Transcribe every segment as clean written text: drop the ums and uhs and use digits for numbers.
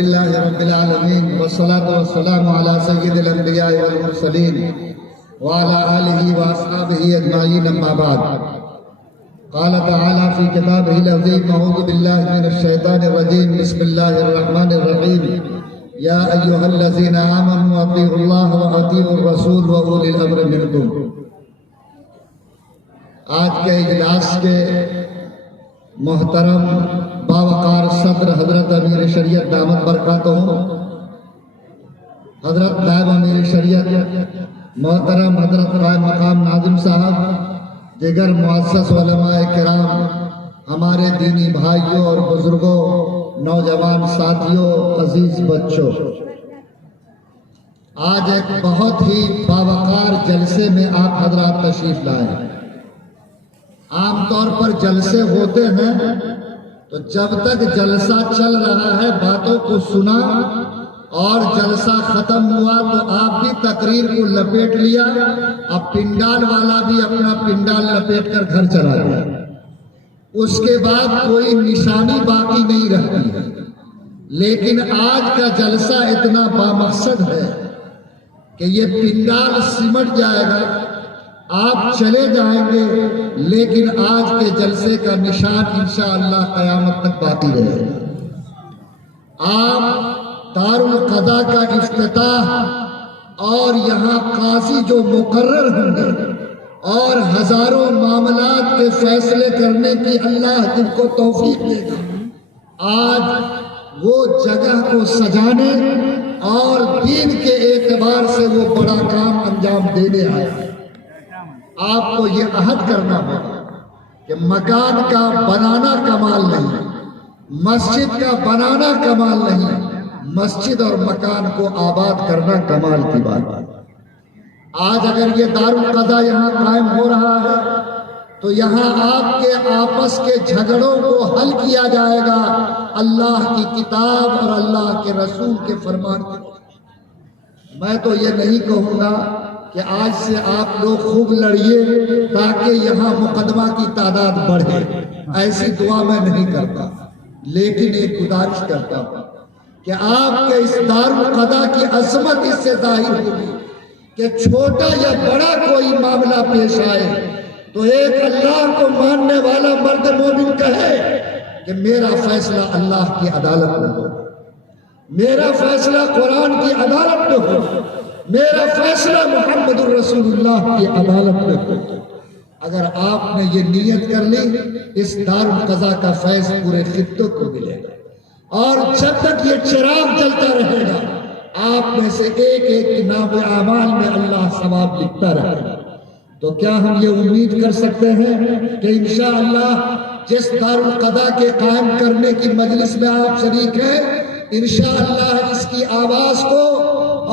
لله رب العالمين والصلاة والسلام على سيد الأنبياء والمرسلين وعلى آله وأصحابه أجمعين أما بعد قال تعالى في كتابه العظيم أعوذ بالله من الشيطان الرجيم بسم الله الرحمن الرحيم يا أيها الذين آمنوا أطيعوا الله وأطيعوا الرسول وأولي الأمر منكم. آج کے اجلاس کے محترم باوقار صدر حضرت امیر شریعت دامت برکاتہم، حضرت نائب امیر شریعت محترم حضرت قائم مقام ناظم صاحب، دیگر معزز علماء کرام، ہمارے دینی بھائیوں اور بزرگوں، نوجوان ساتھیوں، عزیز بچوں، آج ایک بہت ہی باوقار جلسے میں آپ حضرات تشریف لائے ہیں۔ عام طور پر جلسے ہوتے ہیں تو جب تک جلسہ چل رہا ہے باتوں کو سنا اور جلسہ ختم ہوا تو آپ بھی تقریر کو لپیٹ لیا، اب پنڈال والا بھی اپنا پنڈال لپیٹ کر گھر چلا گیا، اس کے بعد کوئی نشانی باقی نہیں رہتی ہے۔ لیکن آج کا جلسہ اتنا بامقصد ہے کہ یہ پنڈال سمٹ جائے گا، آپ چلے جائیں گے، لیکن آج کے جلسے کا نشان انشاءاللہ قیامت تک باقی رہے گا۔ آپ دارالقضا کا افتتاح اور یہاں قاضی جو مقرر ہوں گے اور ہزاروں معاملات کے فیصلے کرنے کی اللہ جن کو توفیق دے گا، آج وہ جگہ کو سجانے اور دین کے اعتبار سے وہ بڑا کام انجام دینے آئے ہیں۔ آپ کو یہ عہد کرنا ہوگا کہ مکان کا بنانا کمال نہیں، مسجد کا بنانا کمال نہیں، مسجد اور مکان کو آباد کرنا کمال کی بات ہے۔ آج اگر یہ دارالقضا یہاں قائم ہو رہا ہے تو یہاں آپ کے آپس کے جھگڑوں کو حل کیا جائے گا اللہ کی کتاب اور اللہ کے رسول کے فرمان کے۔ میں تو یہ نہیں کہوں گا کہ آج سے آپ لوگ خوب لڑیے تاکہ یہاں مقدمہ کی تعداد بڑھے، ایسی دعا میں نہیں کرتا، لیکن ایک گزارش کرتا ہوں کہ آپ کے اس دارالقضا کی عظمت اس سے ظاہر ہوگی کہ چھوٹا یا بڑا کوئی معاملہ پیش آئے تو ایک اللہ کو ماننے والا مرد مومن کہے کہ میرا فیصلہ اللہ کی عدالت میں ہو، میرا فیصلہ قرآن کی عدالت میں ہو، میرا فیصلہ محمد الرسول اللہ کی عدالت میں ہو۔ اگر آپ نے یہ نیت کر لی، اس دارالقضا کا فیض پورے خطے کو ملے گا، اور جب تک یہ چراغ جلتا رہے گا آپ میں سے ایک ایک نام اعمال میں اللہ ثواب لکھتا رہے گا۔ تو کیا ہم یہ امید کر سکتے ہیں کہ انشاءاللہ جس دارالقضا کے قائم کرنے کی مجلس میں آپ شریک ہیں، انشاءاللہ اس کی آواز کو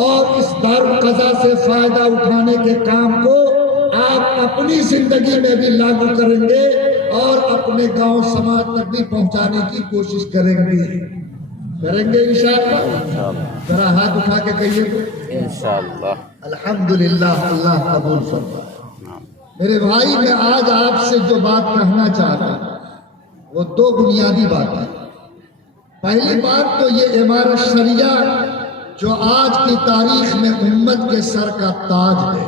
اور اس دارالقضا سے فائدہ اٹھانے کے کام کو آپ اپنی زندگی میں بھی لاگو کریں گے اور اپنے گاؤں سماج تک بھی پہنچانے کی کوشش کریں گے انشاءاللہ۔ ذرا ہاتھ اٹھا کے کہیے تو انشاءاللہ الحمدللہ، اللہ قبول فرمائے۔ میرے بھائی، میں آج آپ سے جو بات کہنا چاہتا ہوں وہ دو بنیادی باتیں۔ پہلی بات تو یہ امارت شریعہ جو آج کی تاریخ میں امت کے سر کا تاج ہے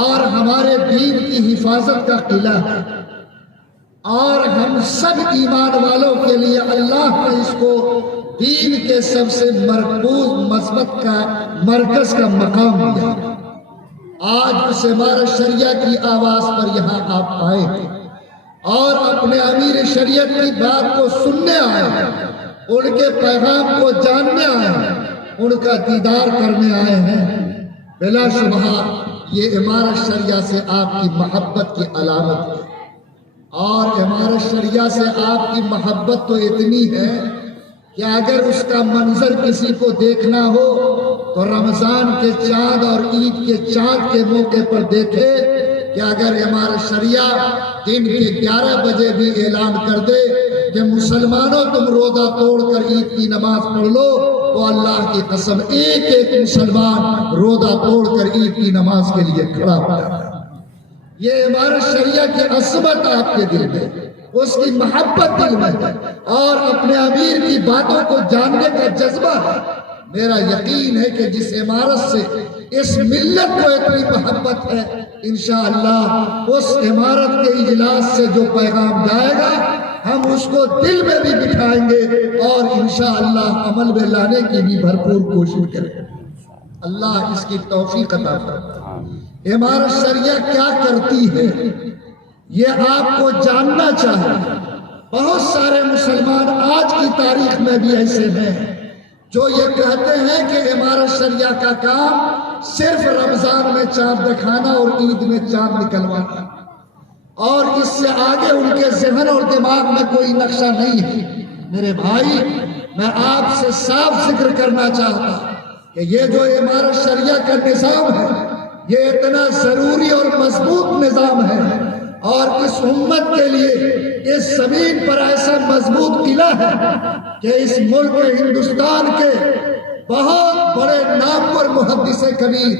اور ہمارے دین کی حفاظت کا قلعہ ہے، اور ہم سب ایمان والوں کے لیے اللہ نے اس کو دین کے سب سے مرکوز مثبت کا مرکز کا مقام دیا۔ آج اس امارت شریعہ کی آواز پر یہاں آپ آئے ہیں اور اپنے امیر شریعت کی بات کو سننے آئے ہیں، ان کے پیغام کو جاننے آئے ہیں، ان کا دیدار کرنے آئے ہیں۔ بلا شبہ یہ امارت شریعہ سے آپ کی محبت کی علامت ہے، اور امارت شریعہ سے آپ کی محبت تو اتنی ہے کہ اگر اس کا منظر کسی کو دیکھنا ہو تو رمضان کے چاند اور عید کے چاند کے موقع پر دیکھے کہ اگر امارت شریعہ دن کے 11 بجے بھی اعلان کر دے کہ مسلمانوں تم روزہ توڑ کر عید کی نماز پڑھ لو، تو اللہ کی قسم ایک ایک مسلمان روزہ توڑ کر عید کی نماز کے لیے کھڑا ہو جاتا ہے۔ یہ امارت شریعہ کی عظمت آپ کے دل میں، اس کی محبت دل میں ہے اور اپنے امیر کی باتوں کو جاننے کا جذبہ ہے۔ میرا یقین ہے کہ جس عمارت سے اس ملت کو اتنی محبت ہے، انشاءاللہ اس عمارت کے اجلاس سے جو پیغام جائے گا ہم اس کو دل میں بھی بٹھائیں گے اور انشاءاللہ عمل میں لانے کی بھی بھرپور کوشش کریں گے۔ اللہ اس کی توفیق عطا فرمائے۔ عمارت شریعہ کیا کرتی ہے یہ آپ کو جاننا چاہیے۔ بہت سارے مسلمان آج کی تاریخ میں بھی ایسے ہیں جو یہ کہتے ہیں کہ عمارت شریعہ کا کام صرف رمضان میں چاند دکھانا اور عید میں چاند نکلوانا، اور اس سے آگے ان کے ذہن اور دماغ میں کوئی نقشہ نہیں ہے۔ میرے بھائی، میں آپ سے صاف ذکر کرنا چاہتا کہ یہ جو عمارت شریعہ کا نظام ہے یہ اتنا ضروری اور مضبوط نظام ہے، اور اس امت کے لیے اس زمین پر ایسا مضبوط قلعہ ہے کہ اس ملک ہندوستان کے بہت بڑے نامور محدث کبیر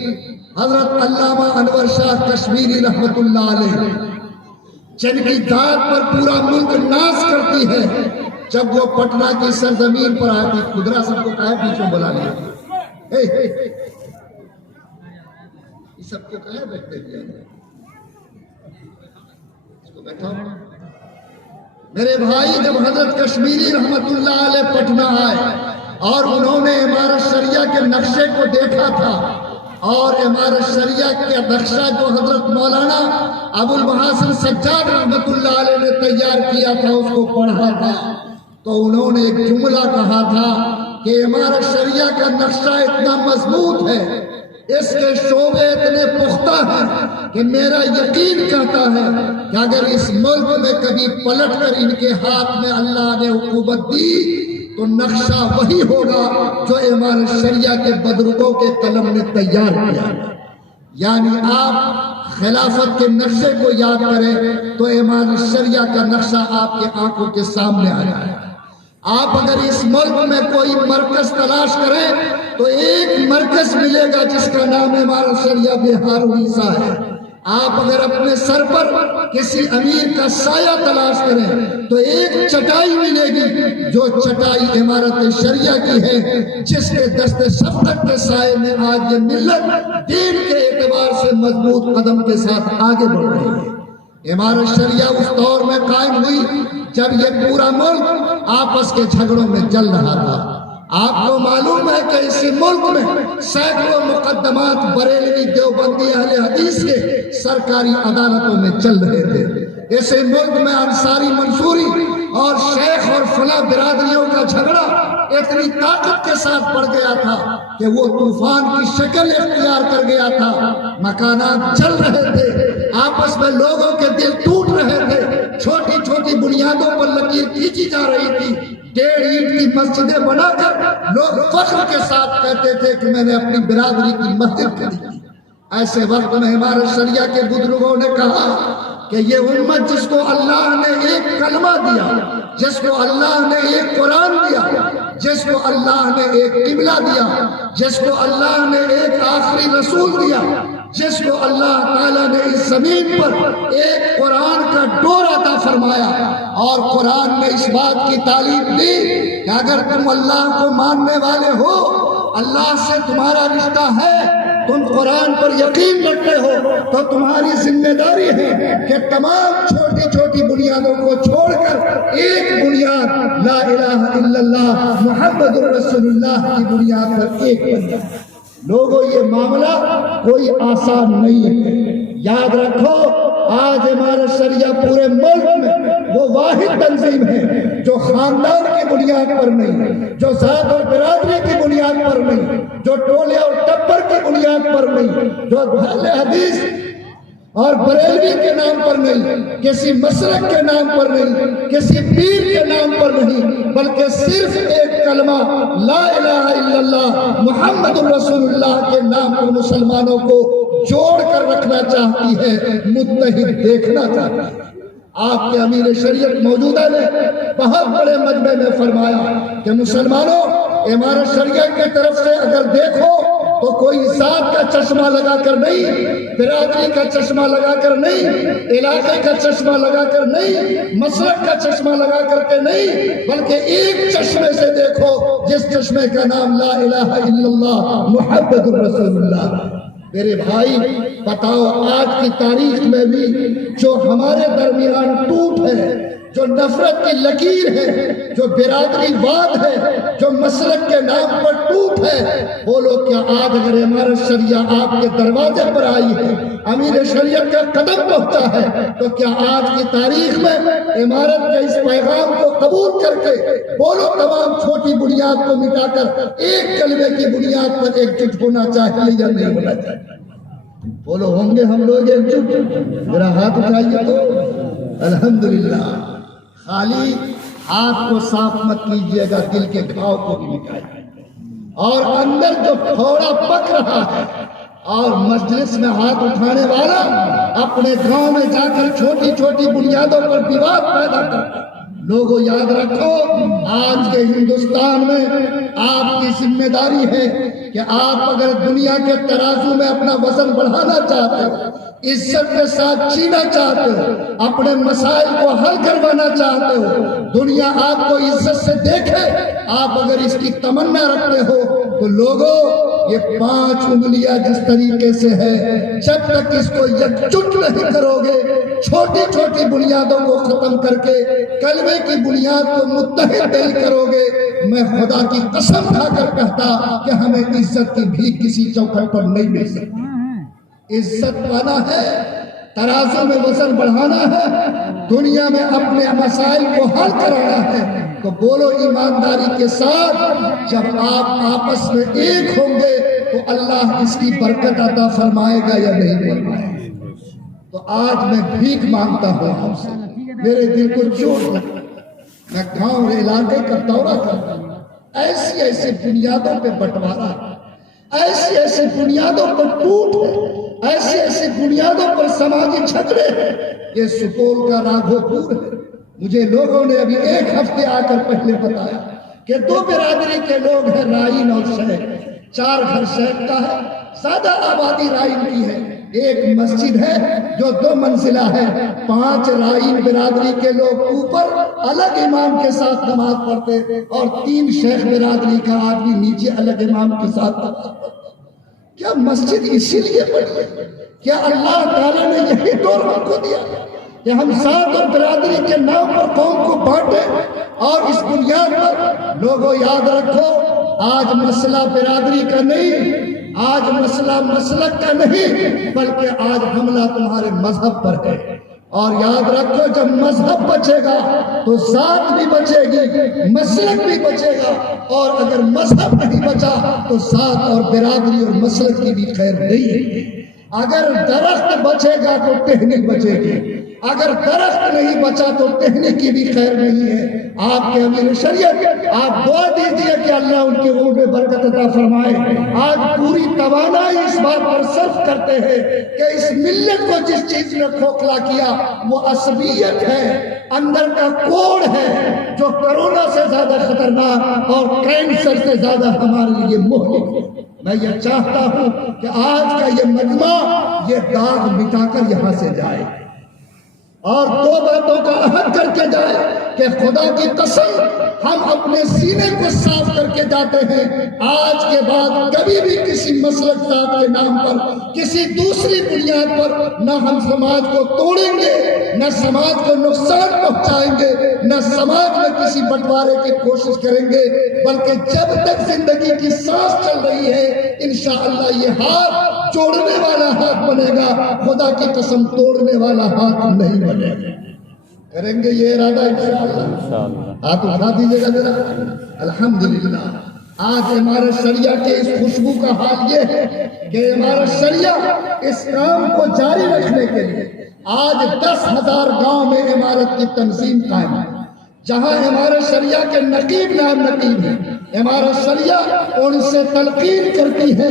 حضرت علامہ انور شاہ کشمیری رحمت اللہ علیہ، جن کی ذات پر پورا ملک ناز کرتی ہے، جب وہ پٹنہ کی سرزمین پر آتی، خدرا سب کو کہا پیچھے بلا لیا، یہ سب کو کہا بیٹھتے دیا بیٹھا۔ میرے بھائی، جب حضرت کشمیری رحمت اللہ علیہ پٹنہ آئے اور انہوں نے عمارت شریعہ کے نقشے کو دیکھا تھا، اور عمارت شریعہ کا نقشہ جو حضرت مولانا ابو المحاسن سجاد رحمت اللہ علیہ نے تیار کیا تھا اس کو پڑھا تھا، تو انہوں نے ایک جملہ کہا تھا کہ عمارت شریعہ کا نقشہ اتنا مضبوط ہے، اس کے شعبے اتنے پختہ ہیں کہ میرا یقین کہتا ہے کہ اگر اس ملک میں کبھی پلٹ کر ان کے ہاتھ میں اللہ نے حکومت دی تو نقشہ وہی ہوگا جو عمارت شریعہ کے بزرگوں کے قلم نے تیار کیا۔ یعنی آپ خلافت کے نقشے کو یاد کریں تو عمارت شریعہ کا نقشہ آپ کے آنکھوں کے سامنے آ جائے۔ آپ اگر اس ملک میں کوئی مرکز تلاش کریں تو ایک مرکز ملے گا جس کا نام عمارت شریعہ بہار اڑیسہ ہے۔ آپ اگر اپنے سر پر کسی امیر کا سایہ تلاش کریں تو ایک چٹائی ملے گی جو چٹائی عمارت شریعہ کی ہے، جس کے دست شفقت کے سائے میں آج یہ ملت دین کے اعتبار سے مضبوط قدم کے ساتھ آگے بڑھ رہی ہے۔ عمارت شریعہ اس دور میں قائم ہوئی جب یہ پورا ملک آپس کے جھگڑوں میں چل رہا تھا۔ آپ کو معلوم ہے کہ اسی ملک میں سینکڑوں مقدمات بریلوی دیوبندی اہل حدیث کے سرکاری عدالتوں میں چل رہے تھے۔ اسی ملک میں انصاری منصوری اور شیخ اور فلاں برادریوں کا جھگڑا اتنی طاقت کے ساتھ بڑھ گیا تھا کہ وہ طوفان کی شکل اختیار کر گیا تھا۔ مکانات چل رہے تھے، آپس میں لوگوں کے دل ٹوٹ رہے تھے، چھوٹی چھوٹی بنیادوں پر لکیر کھینچی جا رہی تھی۔ 1.5 اینٹ کی مسجدیں بنا کر لوگ فخر کے ساتھ کہتے تھے کہ میں نے اپنی برادری کی مسجد کھڑی کی۔ ایسے وقت میں عمارت شریعہ کے بزرگوں نے کہا کہ یہ امت جس کو اللہ نے ایک کلمہ دیا، جس کو اللہ نے ایک قرآن دیا، جس کو اللہ نے ایک قبلہ دیا، جس کو اللہ نے ایک آخری رسول دیا، جس کو اللہ تعالیٰ نے اس زمین پر ایک قرآن کا ڈور عطا فرمایا، اور قرآن نے اس بات کی تعلیم دی کہ اگر تم اللہ کو ماننے والے ہو، اللہ سے تمہارا رشتہ ہے، تم قرآن پر یقین رکھتے ہو، تو تمہاری ذمہ داری ہے کہ تمام چھوٹی چھوٹی بنیادوں کو چھوڑ کر ایک بنیاد لا الہ الا اللہ محمد رسول اللہ کی بنیاد پر ایک بن جائے۔ لوگوں، یہ معاملہ کوئی آسان نہیں ہے۔ یاد رکھو، آج عمارت شریعہ پورے ملک میں وہ واحد تنظیم ہے جو خاندان کی بنیاد پر نہیں، جو ذات اور برادری کی بنیاد پر نہیں، جو ٹولے اور ٹبر کی بنیاد پر نہیں، جو اہل حدیث اور بریلوی کے نام پر نہیں، کسی مسلک کے نام پر نہیں، کسی پیر کے نام پر نہیں، بلکہ صرف ایک کلمہ لا الہ الا اللہ محمد رسول اللہ کے نام پر مسلمانوں کو جوڑ کر رکھنا چاہتی ہے، متحد دیکھنا چاہتی ہے۔ آپ کے امیر شریعت موجودہ نے بہت بڑے مجمع میں فرمایا کہ مسلمانوں، عمارت شریعت کی طرف سے اگر دیکھو تو کوئی ذات کا چشمہ لگا کر نہیں، برادری کا چشمہ لگا کر نہیں، علاقے کا چشمہ لگا کر نہیں، مسلک کا چشمہ لگا کر کے نہیں، بلکہ ایک چشمے سے دیکھو جس چشمے کا نام لا الہ الا اللہ محمد رسول اللہ۔ میرے بھائی بتاؤ، آج کی تاریخ میں بھی جو ہمارے درمیان ٹوٹ ہے، جو نفرت کی لکیر ہے، جو برادری واد ہے، جو مسلک کے نام پر ٹوٹ ہے، بولو کیا آج اگر امارت شریعہ آپ کے دروازے پر آئی ہے، امیر شریعت کا قدم پہنچا ہے، تو کیا آج کی تاریخ میں امارت کے اس پیغام کو قبول کر کے بولو تمام چھوٹی بنیاد کو مٹا کر ایک کلمے کی بنیاد پر ایک جٹ ہونا چاہیے یا نہیں ہونا چاہیے؟ بولو ہوں گے ہم لوگ ایک جٹ؟ میرا ہاتھ اٹھائیے تو الحمدللہ۔ خالی ہاتھ کو صاف مت کیجیے گا، دل کے گھاؤ کو بھی مٹائیے، اور اندر جو پھوڑا پک رہا ہے، اور مجلس میں ہاتھ اٹھانے والا اپنے گاؤں میں جا کر چھوٹی چھوٹی بنیادوں پر وواد پیدا کرتا ہے۔ لوگوں یاد رکھو، آج کے ہندوستان میں آپ کی ذمہ داری ہے کہ آپ اگر دنیا کے ترازو میں اپنا وزن بڑھانا چاہتے ہو، عزت کے ساتھ جینا چاہتے ہو، اپنے مسائل کو حل کروانا چاہتے ہو، دنیا آپ کو عزت سے دیکھے، آپ اگر اس کی تمنا رکھتے ہو تو لوگوں یہ 5 انگلیاں جس طریقے سے ہے، جب تک اس کو یکجٹ نہیں کرو گے، چھوٹی چھوٹی بنیادوں کو ختم کر کے کلمے کی بنیاد کو متحد نہیں کرو گے، میں خدا کی قسم کھا کر کہتا کہ ہمیں عزت کی بھی کسی چوکھٹ پر نہیں مل سکتی۔ عزت پانا ہے، ترازو میں وزن بڑھانا ہے، دنیا میں اپنے مسائل کو حل کرانا ہے، تو بولو ایمانداری کے ساتھ، جب آپ آپس میں ایک ہوں گے تو اللہ اس کی برکت عطا فرمائے گا یا نہیں فرمائے گا؟ تو آج میں بھیک مانگتا ہوں آپ سے، میرے دل کو چوٹ لگتا ہے، میں گاؤں اور علاقے کا دورہ کرتا ہوں، ایسی ایسی بنیادوں پہ بٹوارا، ایسی ایسی بنیادوں پر ٹوٹ ہے، ایسی ایسی بنیادوں پر سماجی جھگڑے ہیں۔ یہ سپول کا راگھو پور ہے، مجھے لوگوں نے ابھی 1 ہفتے آ کر پہلے بتایا کہ 2 برادری کے لوگ ہیں، رائن اور شیخ، 4 گھر شیخ کا ہے، زیادہ آبادی رائن کی ہے، ایک مسجد ہے جو 2 منزلہ ہے، 5 رائن برادری کے لوگ اوپر الگ امام کے ساتھ نماز پڑھتے، اور 3 شیخ برادری کا آدمی نیچے الگ امام کے ساتھ نماز پڑھتے۔ کیا مسجد اسی لیے پڑھی ہے؟ کیا اللہ تعالیٰ نے یہی دور ہم کو دیا کہ ہم ذات اور برادری کے نام پر قوم کو بانٹیں؟ اور اس بنیاد پر لوگوں یاد رکھو، آج مسئلہ برادری کا نہیں، آج مسئلہ مسلک کا نہیں، بلکہ آج حملہ تمہارے مذہب پر ہے۔ اور یاد رکھو، جب مذہب بچے گا تو ذات بھی بچے گی، مسلک بھی بچے گا، اور اگر مذہب نہیں بچا تو ذات اور برادری اور مسلک کی بھی خیر نہیں ہے۔ اگر درخت بچے گا تو ٹہنی بچے گی، اگر درخت نہیں بچا تو ٹہنی کی بھی خیر نہیں ہے۔ آپ کے امیر شریعت، آپ دعا دیجئے کہ اللہ ان کے روح میں برکت عطا فرمائے۔ آج پوری توانائی اس بات پر صرف کرتے ہیں کہ اس ملت کو جس چیز نے کھوکھلا کیا وہ عصبیت ہے، اندر کا کوڑ ہے، جو کرونا سے زیادہ خطرناک اور کینسر سے زیادہ ہمارے لیے مہلک ہے۔ میں یہ چاہتا ہوں کہ آج کا یہ مجمع یہ داغ مٹا کر یہاں سے جائے، اور 2 باتوں کا عہد کر کے جائے کہ خدا کی قسم ہم اپنے سینے کو صاف کر کے جاتے ہیں، آج کے بعد کبھی بھی کسی مسلک ذات کے نام پر، کسی دوسری بنیاد پر نہ ہم سماج کو توڑیں گے، نہ سماج کو نقصان پہنچائیں گے، نہ سماج میں کسی بٹوارے کی کوشش کریں گے، بلکہ جب تک زندگی کی سانس چل رہی ہے انشاءاللہ یہ ہاتھ جوڑنے والا ہاتھ بنے گا، خدا کی قسم توڑنے والا ہاتھ نہیں بنے گا۔ کریں گے یہ ارادہ انشاءاللہ؟ ہاتھ اٹھا دیجیے گا ذرا۔ الحمدللہ آج امارت شریعہ کے اس خوشبو کا حال یہ ہے کہ امارت شریعہ اس کام کو جاری رکھنے کے لیے آج 10,000 گاؤں میں امارت کی تنظیم قائم ہے، جہاں امارت شریعہ کے نقیب نام نقیب ہیں۔ امارت شریعہ ان سے تلقین کرتی ہے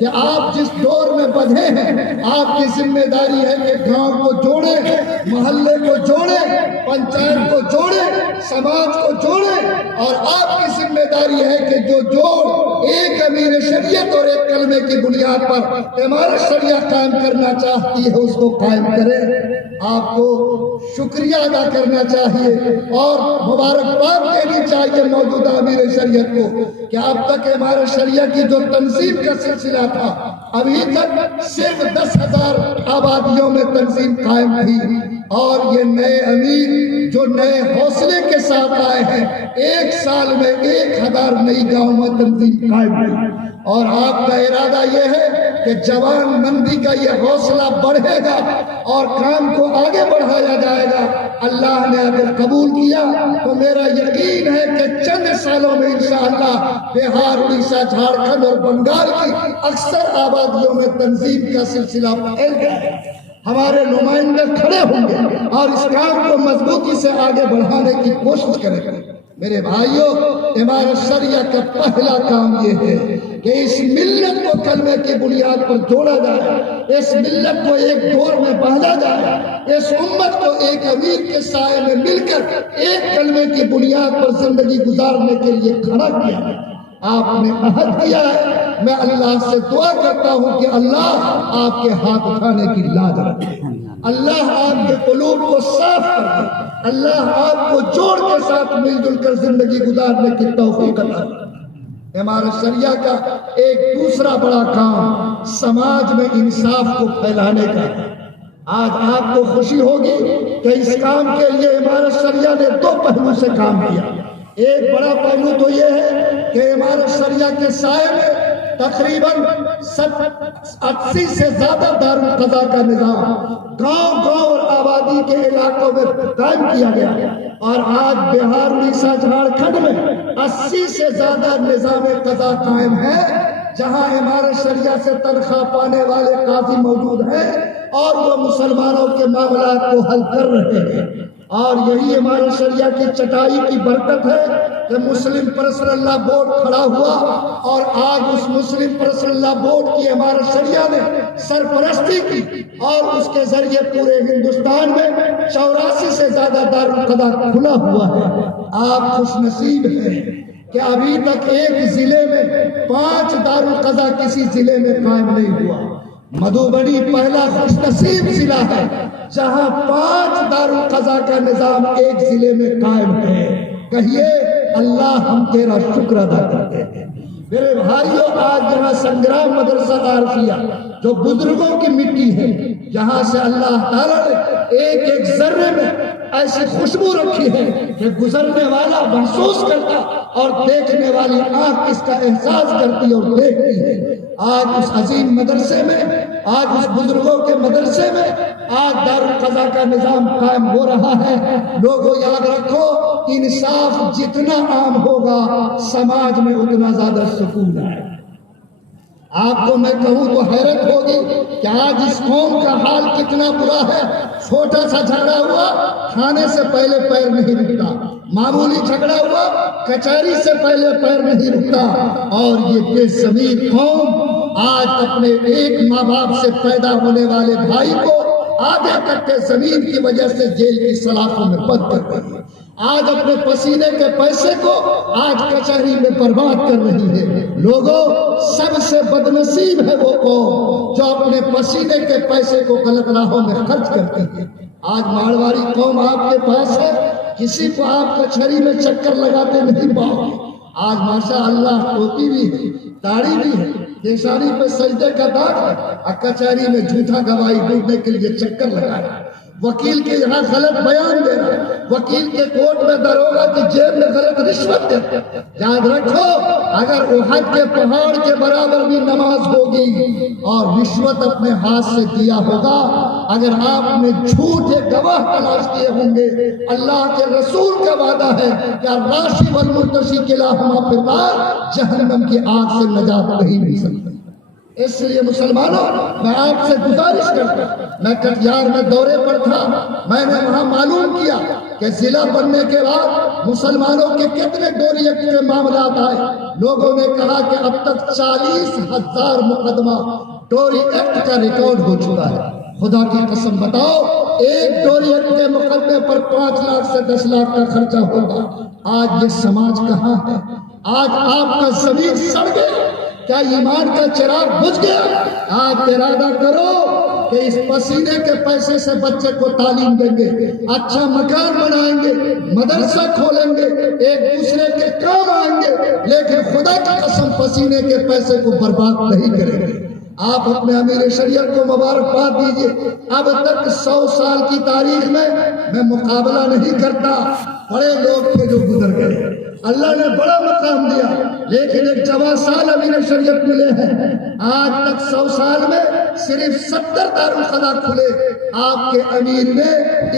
کہ آپ جس دور میں بدھے ہیں، آپ کی ذمہ داری ہے کہ گاؤں کو جوڑیں، محلے کو جوڑیں، پنچایت کو جوڑیں، سماج کو جوڑیں، اور آپ کی ذمہ داری ہے کہ جو جوڑ ایک امیر شریعت اور ایک کلمے کی بنیاد پر امارت شریعت قائم کرنا چاہتی ہے اس کو قائم کرے۔ آپ کو شکریہ ادا کرنا چاہیے اور مبارکباد دینی چاہیے موجودہ امیر شریعت کو کہ اب تک امارت شریعت کی جو تنظیم کا سلسلہ تھا ابھی تک صرف 10,000 آبادیوں میں تنظیم قائم تھی، اور یہ نئے امیر جو نئے حوصلے کے ساتھ آئے ہیں 1 سال میں 1,000 نئی گاؤں میں تنظیم قائم ہوئی، اور آپ کا ارادہ یہ ہے کہ جوان مندی کا یہ حوصلہ بڑھے گا اور کام کو آگے بڑھایا جائے گا۔ اللہ نے اگر قبول کیا تو میرا یقین ہے کہ چند سالوں میں انشاءاللہ بہار، اڑیسہ، جھارکھنڈ اور بنگال کی اکثر آبادیوں میں تنظیم کا سلسلہ پھیل گیا، ہمارے نمائندے کھڑے ہوں گے اور اس کام کو مضبوطی سے آگے بڑھانے کی کوشش کریں گے۔ میرے بھائیوں، امارت شریعت کا پہلا کام یہ ہے کہ اس ملت کو کلمے کی بنیاد پر جوڑا جائے، اس ملت کو ایک ڈور میں باندھا جائے، اس امت کو ایک امیر کے سائے میں مل کر ایک کلمے کی بنیاد پر زندگی گزارنے کے لیے کھڑا کیا ہے۔ آپ نے عہد کیا ہے، میں اللہ سے دعا کرتا ہوں کہ اللہ آپ کے ہاتھ اٹھانے کی لاج رکھے، اللہ آپ کے قلوب کو صاف کر دے، اللہ آپ کو جوڑ کے ساتھ مل جل کر زندگی گزارنے کی توفیق عطا کرے۔ امارت شریعت کا ایک دوسرا بڑا کام سماج میں انصاف کو پھیلانے کا ہے۔ آج آپ کو خوشی ہوگی کہ اس کام کے لیے امارت شریعت نے 2 پہلو سے کام کیا۔ ایک بڑا پہلو تو یہ ہے کہ امارت شریعت کے سائے میں تقریباً 80 سے زیادہ دارالقضا کا نظام گاؤں اور آبادی کے علاقوں میں قائم کیا گیا، اور آج بہار، اڑیسہ، جھارکھنڈ میں 80 سے زیادہ نظام قضا قائم ہے، جہاں امارت شریعت سے تنخواہ پانے والے قاضی موجود ہیں اور وہ مسلمانوں کے معاملات کو حل کر رہے ہیں۔ اور یہی امارت شریعت کی چٹائی کی برکت ہے کہ مسلم پرسنل لا بورڈ کھڑا ہوا، اور آج اس مسلم پرسنل لا بورڈ کی امارت شریعت نے سرپرستی کی، اور اس کے ذریعے پورے ہندوستان میں 84 سے زیادہ دارالقضا کھلا ہوا ہے۔ آپ خوش نصیب ہیں کہ ابھی تک ایک ضلع میں 5 دارالقضا کسی ضلع میں قائم نہیں ہوا۔ مدھوبنی پہلا خوش نصیب ضلع ہے جہاں 5 دارالقضا کا نظام ایک ضلع میں قائم ہے۔ کہیے اللہ ہم تیرا شکر ادا کرتے ہیں۔ میرے بھائیوں، آج یہاں سنگرام مدرسہ عارفیہ جو بزرگوں کی مٹی ہے، یہاں سے اللہ تعالیٰ نے ایک ایک ذرے میں ایسی خوشبو رکھی ہے کہ گزرنے والا محسوس کرتا اور دیکھنے والی آنکھ اس کا احساس کرتی اور دیکھتی ہے۔ آج اس عظیم مدرسے میں، آج اس بزرگوں کے مدرسے میں آج دارالقضا کا نظام قائم ہو رہا ہے۔ لوگوں یاد رکھو، انصاف جتنا عام ہوگا سماج میں اتنا زیادہ سکون ہے۔ آپ کو میں کہوں تو حیرت ہوگی کہ آج اس قوم کا حال کتنا برا ہے۔ چھوٹا سا جھگڑا ہوا کھانے سے پہلے پیر نہیں رکتا، معمولی جھگڑا ہوا کچہری سے پہلے پیر نہیں رکتا، اور یہ بے ضمیر قوم آج اپنے ایک ماں باپ سے پیدا ہونے والے بھائی کو آدھے کٹے زمین کی وجہ سے جیل کی سلاخوں میں بند کر رہی ہے۔ آج اپنے پسینے کے پیسے کو آج کچہری میں برباد کر رہی ہے۔ لوگوں، سب سے بدنصیب ہے وہ قوم جو اپنے پسینے کے پیسے کو غلط راہوں میں خرچ کرتی ہے۔ آج مارواڑی قوم آپ کے پاس ہے، کسی کو آپ کچہری میں چکر لگاتے نہیں پاؤ گے۔ آج ماشاء اللہ ٹوپی بھی ہے، داڑھی بھی ہے، پیشانی پہ سجدے کا داغ ہے، اور کچہری میں جھوٹا گواہی ڈھونڈنے کے لیے چکر لگایا۔ وکیل کے یہاں غلط بیان دے رہا ہے، وکیل کے کوٹ میں دروگا کی جیب میں غلط رشوت دیتا ہے۔ یاد رکھو، اگر احد کے پہاڑ کے برابر بھی نماز ہوگی اور رشوت اپنے ہاتھ سے دیا ہوگا، اگر آپ نے جھوٹے گواہ تلاش کیے ہوں گے، اللہ کے رسول کا وعدہ ہے کہ الراشی والمرتشی کلاہما فی النار، جہنم کی آگ سے نجات نہیں مل سکتی۔ اس لیے مسلمانوں، میں آپ سے گزارش کرتا ہوں، میں کٹیہار میں دورے پر تھا، میں نے وہاں معلوم کیا کہ ضلع بننے کے بعد مسلمانوں کے کتنے ڈوری ایکٹ کے معاملات آئے۔ لوگوں نے کہا کہ اب تک 40,000 مقدمہ ڈوری ایکٹ کا ریکارڈ ہو چکا ہے۔ خدا کی قسم بتاؤ، ایک ڈوریت کے مقدمے پر 5 لاکھ سے 10 لاکھ کا خرچہ ہوگا۔ آج یہ سماج کہاں ہے؟ آج آپ کا ضمیر سڑ گیا، کیا ایمان کا چراغ بجھ گیا؟ آپ ارادہ کرو کہ اس پسینے کے پیسے سے بچے کو تعلیم دیں گے، اچھا مکان بنائیں گے، مدرسہ کھولیں گے، ایک دوسرے کے کام آئیں گے، لیکن خدا کی قسم پسینے کے پیسے کو برباد نہیں کریں گے۔ آپ اپنے امیر شریعت کو مبارکباد دیجیے۔ اب تک 100 سال کی تاریخ میں مقابلہ نہیں کرتا، بڑے لوگ تھے جو گزر گئے، اللہ نے بڑا مقام دیا، لیکن ایک جوان سال امیر شریعت ملے ہیں۔ آج تک 100 سال میں صرف 70 دارالقضا کھلے، آپ کے امیر نے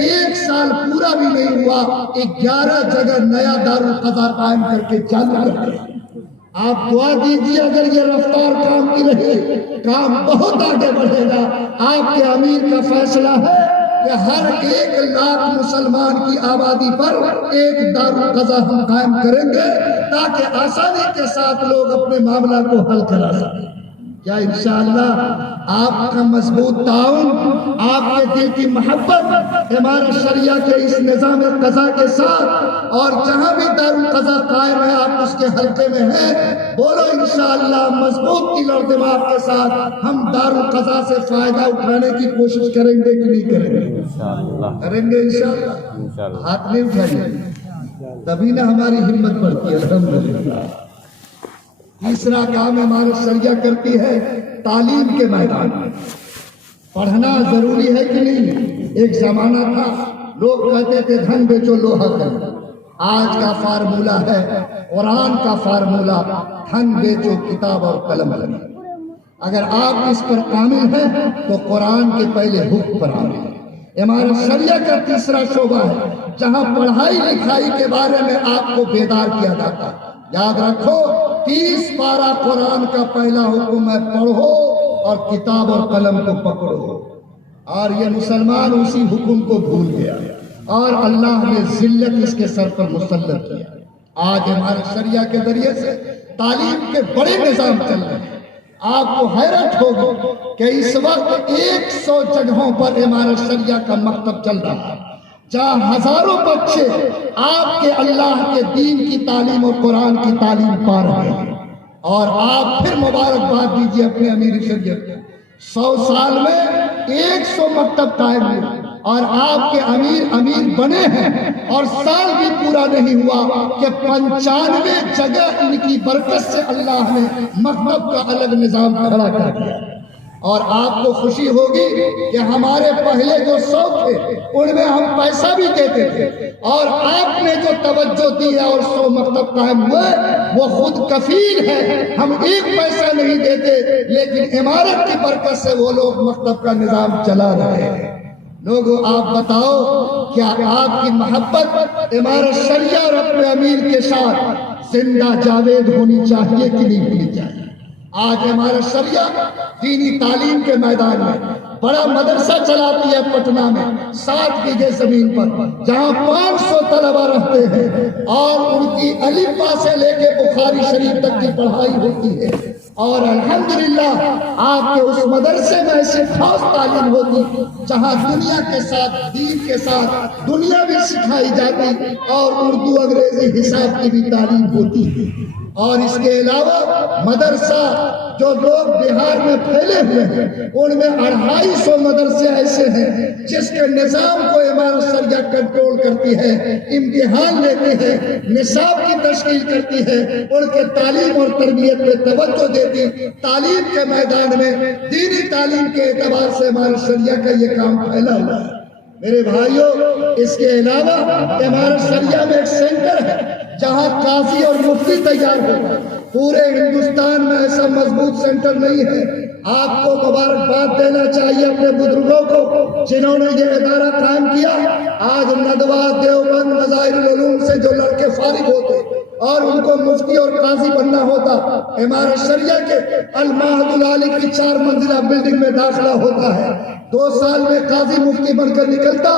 1 سال پورا بھی نہیں ہوا 11 جگہ نیا دارالقضا قائم کر کے چالو کر دیا۔ آپ دعا دیجیے، اگر یہ رفتار کام کی رہی، کام بہت آگے بڑھے گا۔ آپ کے امیر کا فیصلہ ہے کہ ہر 1 لاکھ مسلمان کی آبادی پر ایک دارالقضا ہم قائم کریں گے تاکہ آسانی کے ساتھ لوگ اپنے معاملہ کو حل کرا سکیں۔ کیا انشاءاللہ آپ کا مضبوط تعاون، آپ کے دل کی محبت امارت شریعہ کے اس نظام قضا کے ساتھ، اور جہاں بھی دارالقضا قائم ہے آپ اس کے حلقے میں ہیں، بولو انشاءاللہ مضبوط دل اور دماغ کے ساتھ ہم دارالقضا سے فائدہ اٹھانے کی کوشش کریں گے کہ نہیں کریں گے؟ کریں گے انشاءاللہ۔ ہاتھ نہیں اٹھائیے، تبھی نہ ہماری ہمت بڑھتی ہے۔ الحمدللہ۔ تیسرا کام ہماری شریعہ کرتی ہے تعلیم کے میدان میں۔ پڑھنا ضروری ہے کہ نہیں؟ ایک زمانہ تھا لوگ کہتے تھے دھن بیچو لوہا کرو، آج کا فارمولہ ہے قرآن کا فارمولہ، دھن بیچو کتاب اور قلم لگو۔ اگر آپ اس پر عامل ہیں تو قرآن کے پہلے حکم پر عامل ہیں۔ ہمارا شریعہ کا تیسرا شعبہ ہے جہاں پڑھائی لکھائی کے بارے میں آپ کو بیدار کیا جاتا ہے۔ یاد رکھو 30 پارہ قرآن کا پہلا حکم ہے پڑھو اور کتاب اور قلم کو پکڑو، اور یہ مسلمان اسی حکم کو بھول گیا اور اللہ نے ذلت اس کے سر پر مسلط کیا۔ آج ہمارے شریعہ کے ذریعے سے تعلیم کے بڑے نظام چل رہے ہیں۔ آپ کو حیرت ہوگی کہ اس وقت 100 جگہوں پر ہمارے شریعہ کا مکتب چل رہا ہے جہاں ہزاروں بچے آپ کے اللہ کے دین کی تعلیم اور قرآن کی تعلیم پا رہے ہیں، اور آپ پھر مبارکباد دیجیے اپنے امیر شریعت کو۔ 100 سال میں 100 مکتب قائم ہوئے اور آپ کے امیر بنے ہیں، اور سال بھی پورا نہیں ہوا کہ 95 جگہ ان کی برکت سے اللہ نے مکتب کا الگ نظام کھڑا کر دیا۔ اور آپ کو خوشی ہوگی کہ ہمارے پہلے جو 100 تھے ان میں ہم پیسہ بھی دیتے تھے، اور آپ نے جو توجہ دی ہے اور 100 مکتب قائم ہوئے وہ خود کفیل ہے، ہم 1 پیسہ نہیں دیتے، لیکن عمارت کی برکت سے وہ لوگ مکتب کا نظام چلا رہے ہیں۔ لوگوں آپ بتاؤ کیا آپ کی محبت امارت شریعہ اور اپنے امیر کے ساتھ زندہ جاوید ہونی چاہیے کہ نہیں ہونی چاہیے؟ آج ہمارا شریعہ دینی تعلیم کے میدان میں بڑا مدرسہ چلاتی ہے پٹنہ میں 7 بیگھے زمین پر، جہاں 500 طلبہ رہتے ہیں، اور ان کی الف با سے لے کے بخاری شریف تک کی پڑھائی ہوتی ہے، اور الحمدللہ آپ کے اس مدرسے میں ایسی خاص تعلیم ہوتی جہاں دنیا کے ساتھ دین کے ساتھ دنیا بھی سکھائی جاتی، اور اردو انگریزی حساب کی بھی تعلیم ہوتی ہے۔ اور اس کے علاوہ مدرسہ جو لوگ بہار میں پھیلے ہوئے ہیں ان میں 250 مدرسے ایسے ہیں جس کے نظام کو امارت شریعہ کنٹرول کرتی ہے، امتحان لیتی ہے، نصاب کی تشکیل کرتی ہے، ان کے تعلیم اور تربیت پہ توجہ دیتی۔ تعلیم کے میدان میں دینی تعلیم کے اعتبار سے امارت شریعہ کا یہ کام پھیلا ہوا ہے۔ میرے بھائیوں، اس کے علاوہ امارت شریعہ میں ایک سینٹر ہے جہاں قاضی اور مفتی تیار ہوگا۔ پورے ہندوستان میں ایسا مضبوط سینٹر نہیں ہے۔ آپ کو مبارکباد دینا چاہیے اپنے بزرگوں کو جنہوں نے یہ ادارہ قائم کیا۔ آج ندوہ دیوبند مظاہر العلوم سے جو لڑکے فارغ ہوتے اور ان کو مفتی اور قاضی بننا ہوتا، امارت شریعہ کے المعہد العالی کی 4 منزلہ بلڈنگ میں داخلہ ہوتا ہے، 2 سال میں قاضی مفتی بن کر نکلتا،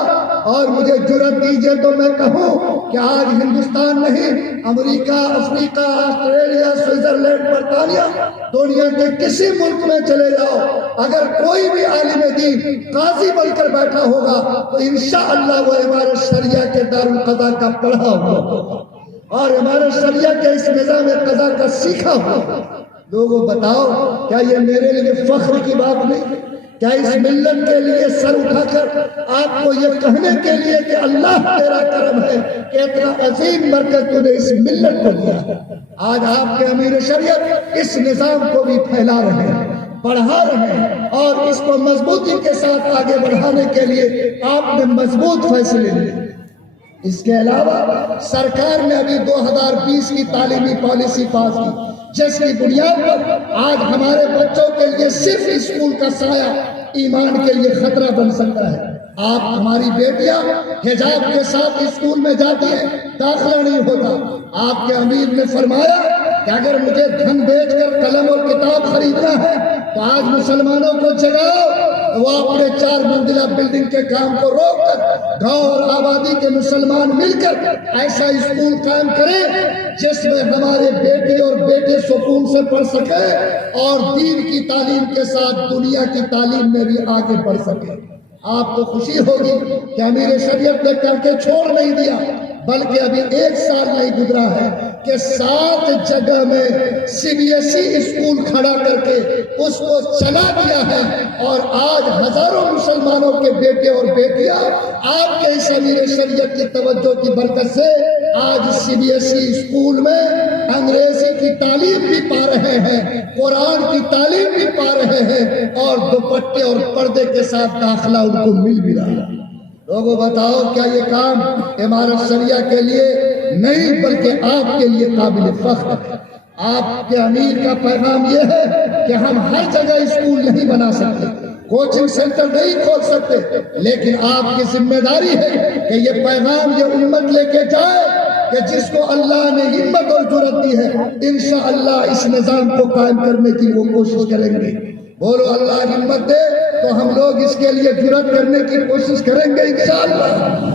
اور مجھے جرأت دیجیے تو میں کہوں کہ آج ہندوستان نہیں، امریکہ، افریقہ، آسٹریلیا، سوئٹزرلینڈ، برطانیہ، دنیا کے کسی ملک میں چلے جاؤ، اگر کوئی بھی عالم دین قاضی بن کر بیٹھا ہوگا تو انشاءاللہ وہ امارت شریعہ کے دارالقضا کا پڑھا ہوا اور امارت شریعہ کے اس نظام قضا کا سیکھا ہوا۔ لوگوں بتاؤ، کیا یہ میرے لیے فخر کی بات نہیں؟ کیا اس ملت کے لیے سر اٹھا کر آپ کو یہ کہنے کے لیے کہ اللہ تیرا کرم ہے کہ اتنا عظیم مرکز تو نے اس ملت کو دیا؟ آج آپ کے امیر شریعت اس نظام کو بھی پھیلا رہے ہیں، بڑھا رہے ہیں، اور اس کو مضبوطی کے ساتھ آگے بڑھانے کے لیے آپ نے مضبوط فیصلے لیے۔ اس کے علاوہ سرکار نے ابھی 2020 کی تعلیمی پالیسی پاس کی، جس کی بنیاد پر آج ہمارے بچوں کے لیے صرف اسکول کا سایہ ایمان کے لیے خطرہ بن سکتا ہے۔ آپ ہماری بیٹیاں حجاب کے ساتھ اسکول میں جاتی ہیں، داخلہ نہیں ہوتا۔ آپ کے امیر نے فرمایا کہ اگر مجھے دھن بیچ کر قلم اور کتاب خریدنا ہے تو آج مسلمانوں کو جگاؤ، وہ اپنے 4 منزلہ بلڈنگ کے کام کو روک کر گاؤں اور آبادی کے مسلمان مل کر ایسا اسکول قائم کریں جس میں ہمارے بیٹے اور بیٹے سکون سے پڑھ سکے اور دین کی تعلیم کے ساتھ دنیا کی تعلیم میں بھی آگے بڑھ سکے۔ آپ کو خوشی ہوگی کہ امیر شریعت نے کر کے چھوڑ نہیں دیا، بلکہ ابھی 1 سال نہیں گزرا ہے کہ 7 جگہ میں CBSE اسکول کھڑا کر کے اس کو چلا دیا ہے، اور آج ہزاروں مسلمانوں کے بیٹے اور بیٹیاں آپ کے اس امیر شریعت کی توجہ کی برکت سے آج CBSE اسکول میں انگریزی کی تعلیم بھی پا رہے ہیں، قرآن کی تعلیم بھی پا رہے ہیں، اور دوپٹے اور پردے کے ساتھ داخلہ ان کو مل بھی رہا ہے۔ لوگوں بتاؤ، کیا یہ کام امارت شریعہ کے لیے نہیں بلکہ آپ کے لیے قابل فخر ہے؟ آپ کے امیر کا پیغام یہ ہے کہ ہم ہر جگہ اسکول نہیں بنا سکتے، کوچنگ سینٹر نہیں کھول سکتے، لیکن آپ کی ذمہ داری ہے کہ یہ پیغام یہ امت لے کے جائے کہ جس کو اللہ نے ہمت اور جرأت دی ہے، انشاءاللہ اس نظام کو قائم کرنے کی وہ کوشش کریں گے۔ بولو اللہ ہمت دے تو ہم لوگ اس کے لیے جرأت کرنے کی کوشش کریں گے انشاءاللہ۔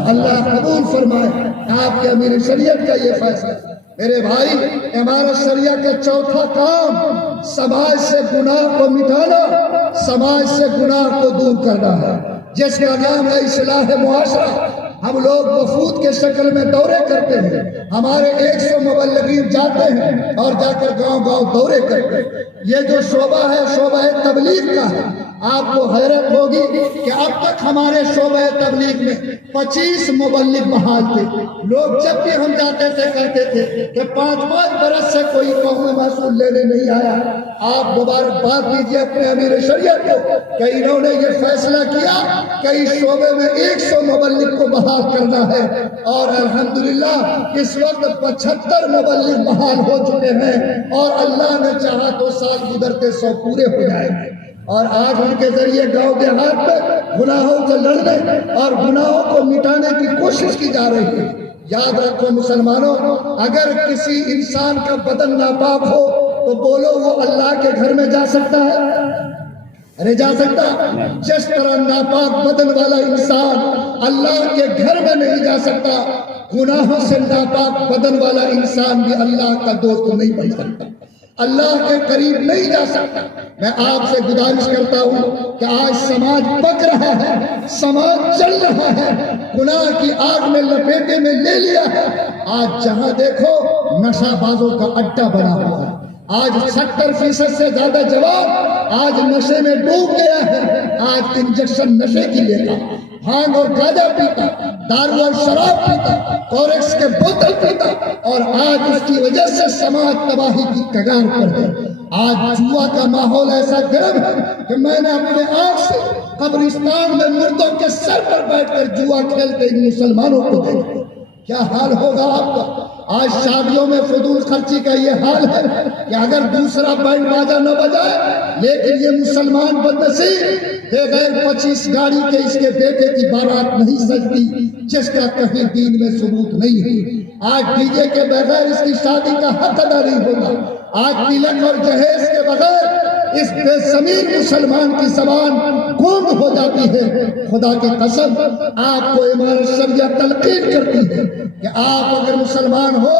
اللہ قبول فرمائے آپ کے امیر شریعت کا یہ فیصلہ۔ میرے بھائی، امارت شریعہ کا چوتھا کام سماج سے گناہ کو مٹانا، سماج سے گناہ کو دور کرنا ہے، جس کا نام ہے اصلاح معاشرہ۔ ہم لوگ وفود کے شکل میں دورے کرتے ہیں، ہمارے 100 مبلغین جاتے ہیں اور جا کر گاؤں گاؤں دورے کرتے ہیں۔ یہ جو شعبہ ہے، شعبہ تبلیغ کا ہے۔ آپ کو حیرت ہوگی کہ اب تک ہمارے شعبہ تبلیغ میں 25 مبلغ بحال تھے۔ لوگ جب بھی ہم جاتے تھے کہتے تھے کہ 5 برس سے کوئی قوم محصول لینے نہیں آیا۔ آپ مبارکباد دیجیے اپنے امیر شریعت کو کہ انہوں نے یہ فیصلہ کیا کہ اس شعبے میں 100 مبلغ کو بحال کرنا ہے، اور الحمدللہ اس وقت 75 مبلغ بحال ہو چکے ہیں، اور اللہ نے چاہا تو سال گزرتے 100 پورے ہو جائیں گے۔ اور آج ان کے ذریعے گاؤں دیہات میں گناہوں سے لڑنے اور گناہوں کو مٹانے کی کوشش کی جا رہی ہے۔ یاد رکھو مسلمانوں، اگر کسی انسان کا بدن ناپاک ہو تو بولو وہ اللہ کے گھر میں جا سکتا ہے؟ ارے جا سکتا؟ جس طرح ناپاک بدن والا انسان اللہ کے گھر میں نہیں جا سکتا، گناہوں سے ناپاک بدن والا انسان بھی اللہ کا دوست نہیں بن سکتا، اللہ کے قریب نہیں جا سکتا۔ میں آپ سے گزارش کرتا ہوں کہ آج سماج پک رہا ہے، سماج چل رہا ہے، گناہ کی آگ میں لپیٹے میں لے لیا ہے۔ آج جہاں دیکھو نشہ بازوں کا اڈا بنا ہوا ہے۔ آج 70% سے زیادہ جوان آج نشے میں ڈوب گیا ہے۔ آج انجیکشن نشے کی لیتا، بھانگ اور گاجا پیتا، دارو اور شراب پیتا، کورکس کے بوتل پیتا، اور آج اس کی وجہ سے سماج تباہی کی کگار پر ہے۔ آج جوا کا ماحول ایسا گرم ہے کہ میں نے اپنے آنکھ سے قبرستان میں مردوں کے سر پر بیٹھ کر جوا کھیلتے ان مسلمانوں کو دیکھا۔ کیا حال ہوگا آپ کا؟ آج شادیوں میں فضول خرچی کا یہ حال ہے کہ اگر دوسرا بینڈ باجا نہ بجائے، لیکن یہ مسلمان بدنصیب بغیر 25 گاڑی کے اس کے بیٹے کی بارات نہیں سجتی، جس کا کہیں دین میں ثبوت نہیں ہے۔ آج ڈی جے کے بغیر اس کی شادی کا حق ادا نہیں ہوگا۔ آج تلک اور جہیز کے بغیر اس بے ضمیر مسلمان کی زبان گونگ ہو جاتی ہے۔ خدا کی قسم آپ کو امارت شریعہ تلقین کرتی ہے کہ آپ اگر مسلمان ہو،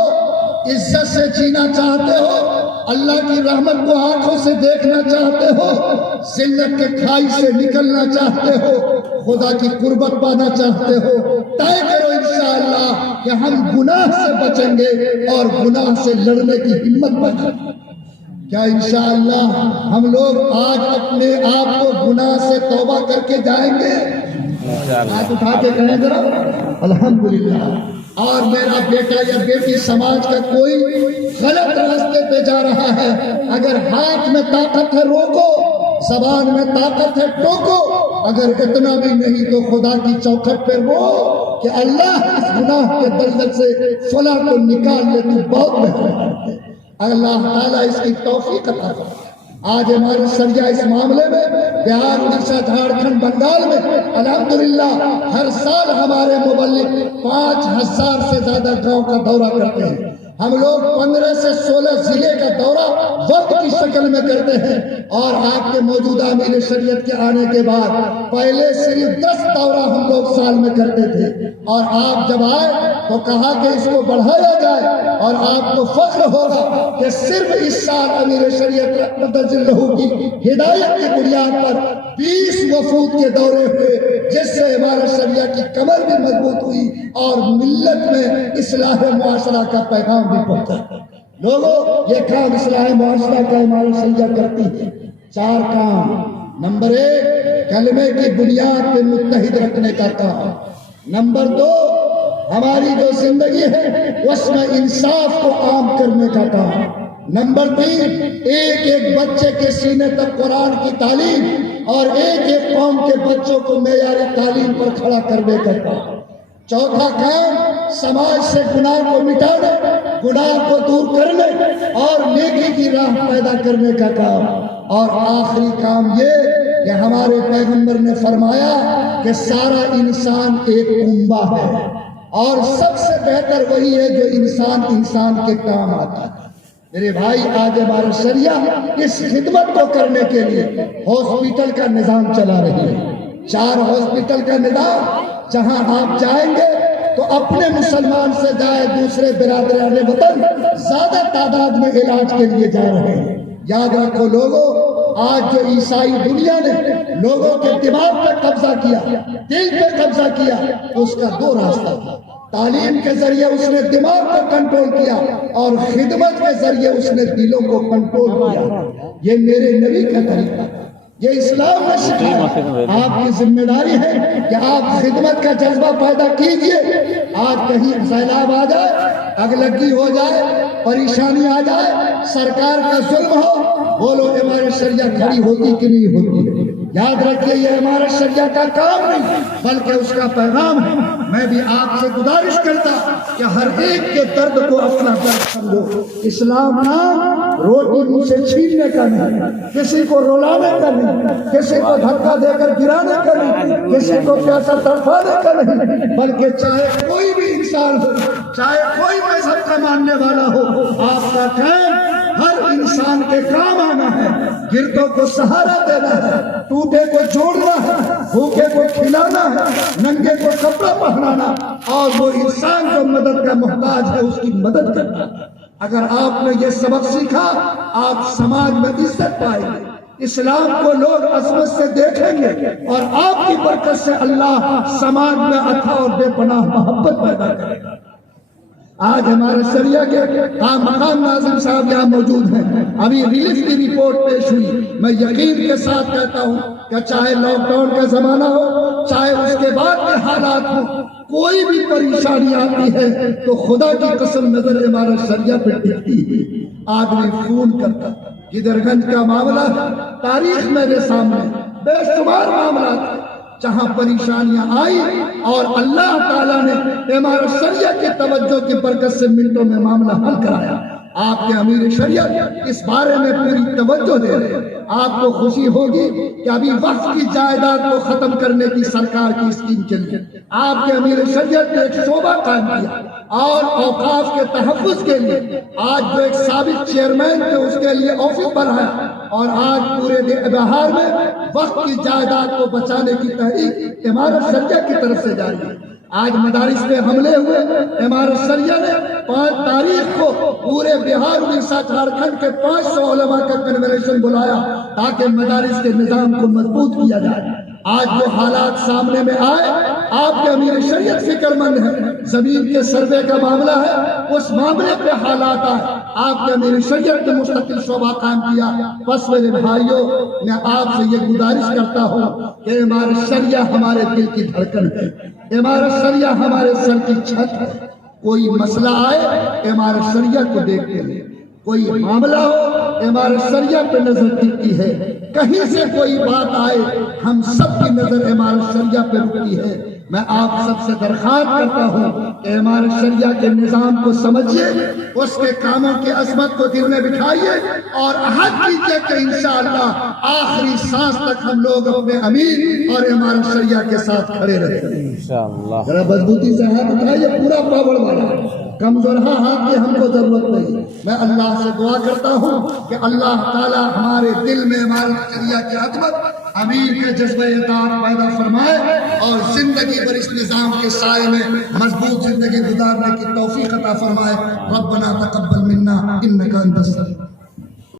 عزت سے جینا چاہتے ہو، اللہ کی رحمت کو آنکھوں سے دیکھنا چاہتے ہو، ذلت کے کھائی سے نکلنا چاہتے ہو، خدا کی قربت پانا چاہتے ہو، طے کرو انشاءاللہ کہ ہم گناہ سے بچیں گے اور گناہ سے لڑنے کی ہمت بچیں گے۔ کیا انشاءاللہ ہم لوگ آج اپنے آپ کو گناہ سے توبہ کر کے جائیں گے؟ ہاتھ اٹھا کے کہیں ذرا الحمدللہ۔ اور میرا بیٹا یا بیٹی سماج کا کوئی غلط راستے پہ جا رہا ہے، اگر ہاتھ میں طاقت ہے روکو، زبان میں طاقت ہے ٹوکو، اگر اتنا بھی نہیں تو خدا کی چوکھٹ پہ رو کہ اللہ اس گناہ کے دلدل سے فلاں کو نکال لے، تو بہت بہتر ہے۔ اللہ تعالیٰ اس کی توفیق عطا فرمائے۔ آج ہماری سرجہ اس معاملے میں بہار، اڑیسہ، جھارکھنڈ، بنگال میں الحمدللہ ہر سال ہمارے مبلغ 5000 سے زیادہ گاؤں کا دورہ کرتے ہیں۔ ہم لوگ 15 سے 16 ضلع کا دورہ وقت کی شکل میں کرتے ہیں، اور آپ کے موجودہ امیر شریعت کے آنے کے بعد پہلے صرف 10 دورہ ہم لوگ سال میں کرتے تھے، اور آپ جب آئے تو کہا کہ اس کو بڑھایا جائے، اور آپ کو فخر ہوگا کہ صرف اس سال امیر شریعت مقدس ذلہ کی ہدایت کی بنیاد پر 20 وفود کے دورے ہوئے، جس سے امارت شریعہ کی کمر بھی مضبوط ہوئی اور ملت میں اصلاح معاشرہ کا پیغام بھی پہنچا۔ لوگوں، یہ کام اصلاح معاشرہ کا امارت شریعہ کرتی ہے۔ 4 کام۔ نمبر 1، کلمے کی بنیاد پہ متحد رکھنے کا کام۔ نمبر 2، ہماری جو زندگی ہے اس میں انصاف کو عام کرنے کا کام۔ نمبر 3، ایک ایک بچے کے سینے تک قرآن کی تعلیم اور ایک ایک قوم کے بچوں کو معیاری تعلیم پر کھڑا کرنے کا کام۔ چوتھا کام، سماج سے گناہ کو مٹانے، گناہ کو دور کرنے اور نیکی کی راہ پیدا کرنے کا کام۔ اور آخری کام یہ کہ ہمارے پیغمبر نے فرمایا کہ سارا انسان ایک کنبہ ہے، اور سب سے بہتر وہی ہے جو انسان کے کام آتا ہے۔ میرے بھائی، آج ہمارا شریعہ اس خدمت کو کرنے کے لیے ہاسپٹل کا نظام چلا رہی ہے۔ 4 ہاسپٹل کا نظام، جہاں آپ جائیں گے تو اپنے مسلمان سے جائے دوسرے برادران وطن زیادہ تعداد میں علاج کے لیے جا رہے ہیں۔ یاد رکھو لوگوں، آج جو عیسائی دنیا نے لوگوں کے دماغ پہ قبضہ کیا، دل پہ قبضہ کیا، اس کا 2 راستہ تھا۔ تعلیم کے ذریعے اس نے دماغ کو کنٹرول کیا، اور خدمت کے ذریعے اس نے دلوں کو کنٹرول کیا۔ یہ میرے نبی کا طریقہ ہے، یہ اسلام نے سکھایا۔ آپ کی ذمہ داری ہے کہ آپ خدمت کا جذبہ پیدا کیجئے۔ آج کہیں سیلاب آ جائے، اگلگی ہو جائے، پریشانی آ جائے، سرکار کا ظلم ہو، بولو امارت شریعہ کھڑی ہوتی کہ نہیں ہوتی؟ یاد رکھیے، یہ امارت شریعہ کا کام نہیں بلکہ اس کا پیغام ہے۔ میں بھی آپ سے گزارش کرتا کہ ہر ایک کے درد کو اپنا درد سمجھو۔ اسلام نام روٹی منہ سے چھیننے کا نہیں، کسی کو رلانے کا نہیں، کسی کو دھکا دے کر گرانے کا نہیں، کسی کو پیاسا تڑپانے کا نہیں، بلکہ چاہے کوئی بھی انسان ہو، چاہے کوئی مذہب کا ماننے والا ہو، آپ کا کام ہر انسان کے کام آنا ہے۔ گردوں کو سہارا دینا ہے، ٹوٹے کو جوڑنا ہے، بھوکے کو کھلانا ہے، ننگے کو کپڑا پہنانا، اور وہ انسان جو مدد کا محتاج ہے اس کی مدد کرنا۔ اگر آپ نے یہ سبق سیکھا، آپ سماج میں عزت پائیں گے، اسلام کو لوگ عظمت سے دیکھیں گے، اور آپ کی برکت سے اللہ سماج میں عطا اور بے پناہ محبت پیدا کرے گا۔ آج ہمارے شریعہ کے مقام ناظم صاحب یہاں موجود ہیں، ابھی ریلیف کی رپورٹ پیش ہوئی۔ میں یقین کے ساتھ کہتا ہوں کہ چاہے لاک ڈاؤن کا زمانہ ہو، چاہے اس کے بعد کے حالات ہوں، کوئی بھی پریشانی آتی ہے تو خدا کی قسم نظر امارت شریعہ پہ ٹکتی ہے۔ آدمی فون کرتا، گدر گنج کا معاملہ تاریخ میرے سامنے بے شمار معاملات ہیں جہاں پریشانیاں آئی اور اللہ تعالیٰ نے امارت شریعہ کی توجہ کی برکت سے منٹوں میں معاملہ حل کرایا۔ آپ کے امیر شریعت اس بارے میں پوری توجہ دے رہے ہیں۔ آپ کو خوشی ہوگی کہ ابھی وقف کی جائیداد کو ختم کرنے کی سرکار کی اسکیم چلی، آپ کے امیر شریعت نے ایک شعبہ قائم کیا اور اوقاف کے تحفظ کے لیے آج جو ایک سابق چیئرمین تھے اس کے لیے آفس بنایا، اور آج پورے بہار میں وقف کی جائیداد کو بچانے کی تحریک امارت شریعہ کی طرف سے جاری ہے۔ آج مدارس پہ حملے ہوئے، امارت شریعہ نے 5 تاریخ کو پورے بہار اڑیسہ جھارکھنڈ کے 500 علماء کا کنونشن بلایا تاکہ مدارس کے نظام کو مضبوط کیا جائے۔ آج جو حالات سامنے میں آئے، آپ کے امیر شریعت فکر مند ہے، زمین کے سروے کا معاملہ ہے، اس معاملے پہ حالات آئے، آپ کے امیر شریعت نے مستقل شعبہ قائم کیا۔ بس میرے بھائیوں، میں آپ سے یہ گزارش کرتا ہوں کہ امارت شریعہ ہمارے دل کی دھڑکن ہے، امارت شریعہ ہمارے سر کی چھت ہے۔ کوئی مسئلہ آئے امارت شریعہ کو دیکھتے ہیں، کوئی معاملہ ہو امارت شریعہ پہ نظر ٹکتی ہے، کہیں سے کوئی بات آئے ہم سب کی نظر امارت شریعہ پہ رکتی ہے۔ میں آپ سب سے درخواست کرتا ہوں کہ امارت شریعہ کے نظام کو سمجھیے، اس کے کاموں کی عظمت کو دل میں بٹھائیے اور عہد کیجیے کہ انشاءاللہ آخری سانس تک ہم لوگ اپنے امیر اور امارت شریعہ کے ساتھ کھڑے رہیں گے انشاءاللہ۔ ذرا مضبوطی سے ہاتھ اٹھائیے، پورا پاور والا، کمزورہ ہاتھ کی ہم کو ضرورت نہیں۔ میں اللہ سے دعا کرتا ہوں کہ اللہ تعالی ہمارے دل میں امارت شریعہ کی عظمت، امیر کے جذبہ اطاعت پیدا فرمائے اور زندگی پر اس نظام کے سائے میں مضبوط زندگی گزارنے کی توفیق عطا فرمائے۔ ربنا تقبل منا انک انت السمیع